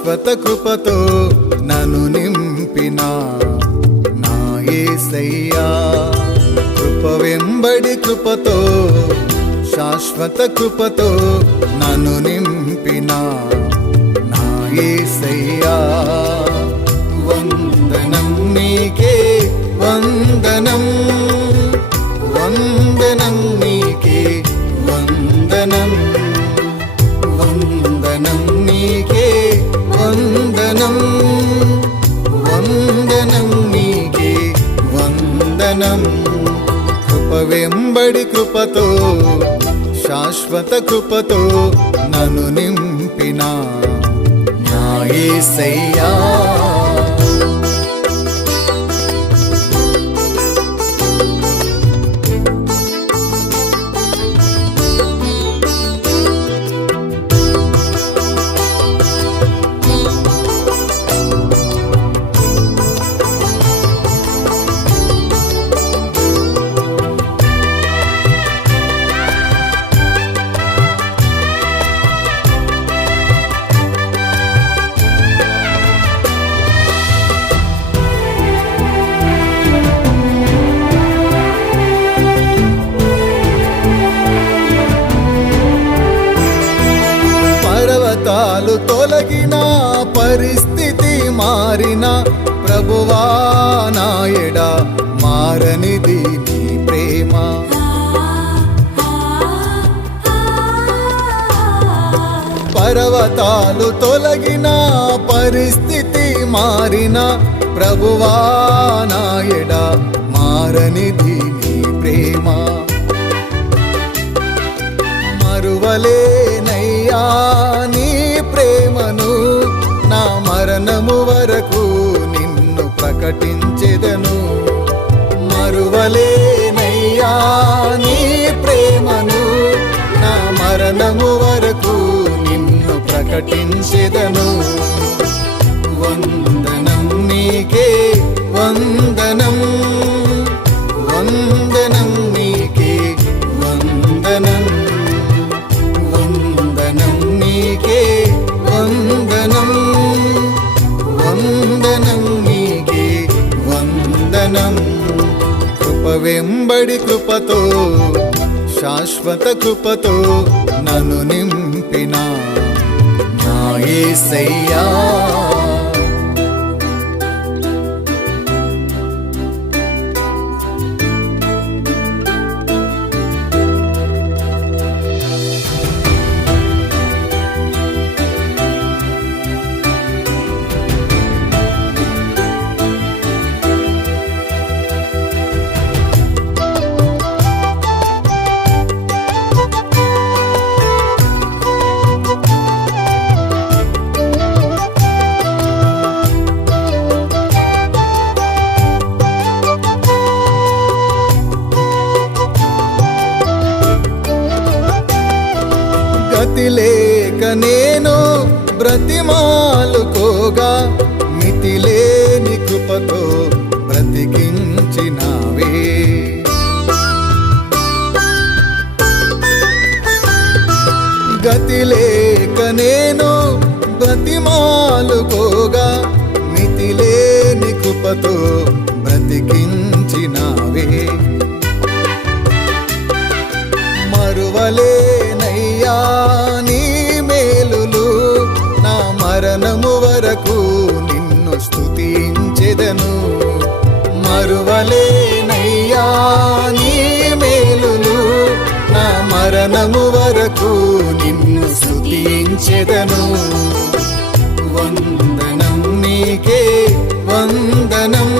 శాశ్వత కృపతో నన్ను నింపిన నా యేసయ్యా. కృప వెంబడి కృపతో శాశ్వత కృపతో నన్ను నింపిన నా యేసయ్యా. వందనం నీకే వందనం, వందనం నీకే వందనం, వందనం నీకే వందనం, వందనం నీకే వందనం. కృప వెంబడి కృపతో శాశ్వత కృపతో నన్ను నింపిన నా యేసయ్యా. పర్వతాలు తొలగిన పరిస్థితి మారిన ప్రభువా నాయడ మారనిది నీ ప్రేమ. పర్వతాలు తొలగిన పరిస్థితి మారిన ప్రభువా నాయడ మారనిది నీ ప్రేమ. మరువలేనయ్యా నీ ప్రేమను, నా మరణము వరకు నిన్ను ప్రకటించెదను. మరువలేనయ్యా నీ ప్రేమను, నా మరణము వరకు నిన్ను ప్రకటించెదను. వందనం నీకే వందనం, వందనం నీకే వందనం, వందనం నీకే వందనం, వందనం నీకే వందనం. కృప వెంబడి కృపతో శాశ్వత కృపతో నన్ను నింపిన నా యేసయ్యా. గతి లేక నేను బ్రతిమాలుకోగా మితిలేని కృపతో బ్రతికించినావే. గతి లేక నేను బ్రతిమాలుకోగా మితిలేని కృపతో బ్రతికించినావే. మరువలేనయ్యా నీ మేలులు, నా మరణము వరకు నిన్ను స్తుతించెదను. మరువలేనయ్యా నీ మేలులు, నా మరణము వరకు నిన్ను స్తుతించెదను. వందనం నీకే వందనం,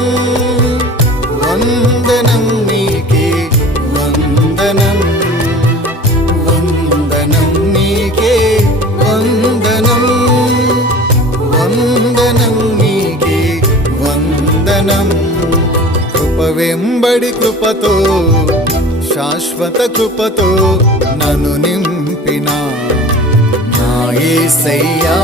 వందనం నీకే వందనం, వందనం నీకే వందనం, వందనం నీకే వందనం. కృప వెంబడి కృపతో శాశ్వత కృపతో నన్ను నింపిన నా యేసయ్యా.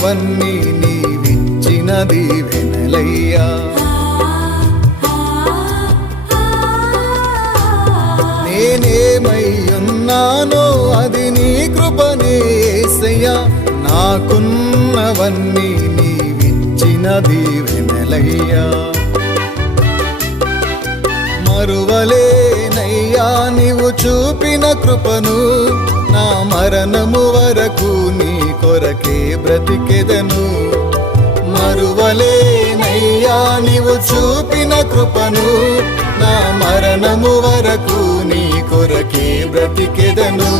నాకున్నవన్నీ నీవిచ్చిన దీవెనలయ్యా. నేనేమయ్యున్నానో అది నీ కృపనే యేసయ్యా, నాకున్నవన్నీ నీవిచ్చిన దీవెనలయ్యా. మరువలేనయ్యా నీవు చూపిన కృపను, నా మరణము వరకు నీ కొరకే బ్రతికెదను. మరువలేనయ్యా నీవు చూపిన కృపను, నా మరణము వరకు నీ కొరకే బ్రతికెదను.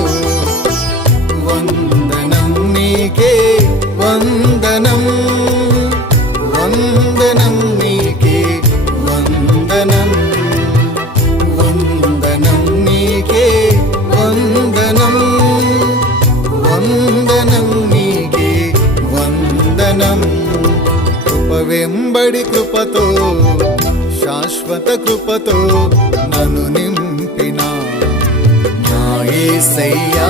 వందనం నీకే వందనం, వందనం నీకే వందనం, వందనం నీకే వందనం, వందనం నీకే వందనం. కృప వెంబడి కృపతో, శాశ్వత కృపతో నన్ను నింపిన నా యేసయ్యా.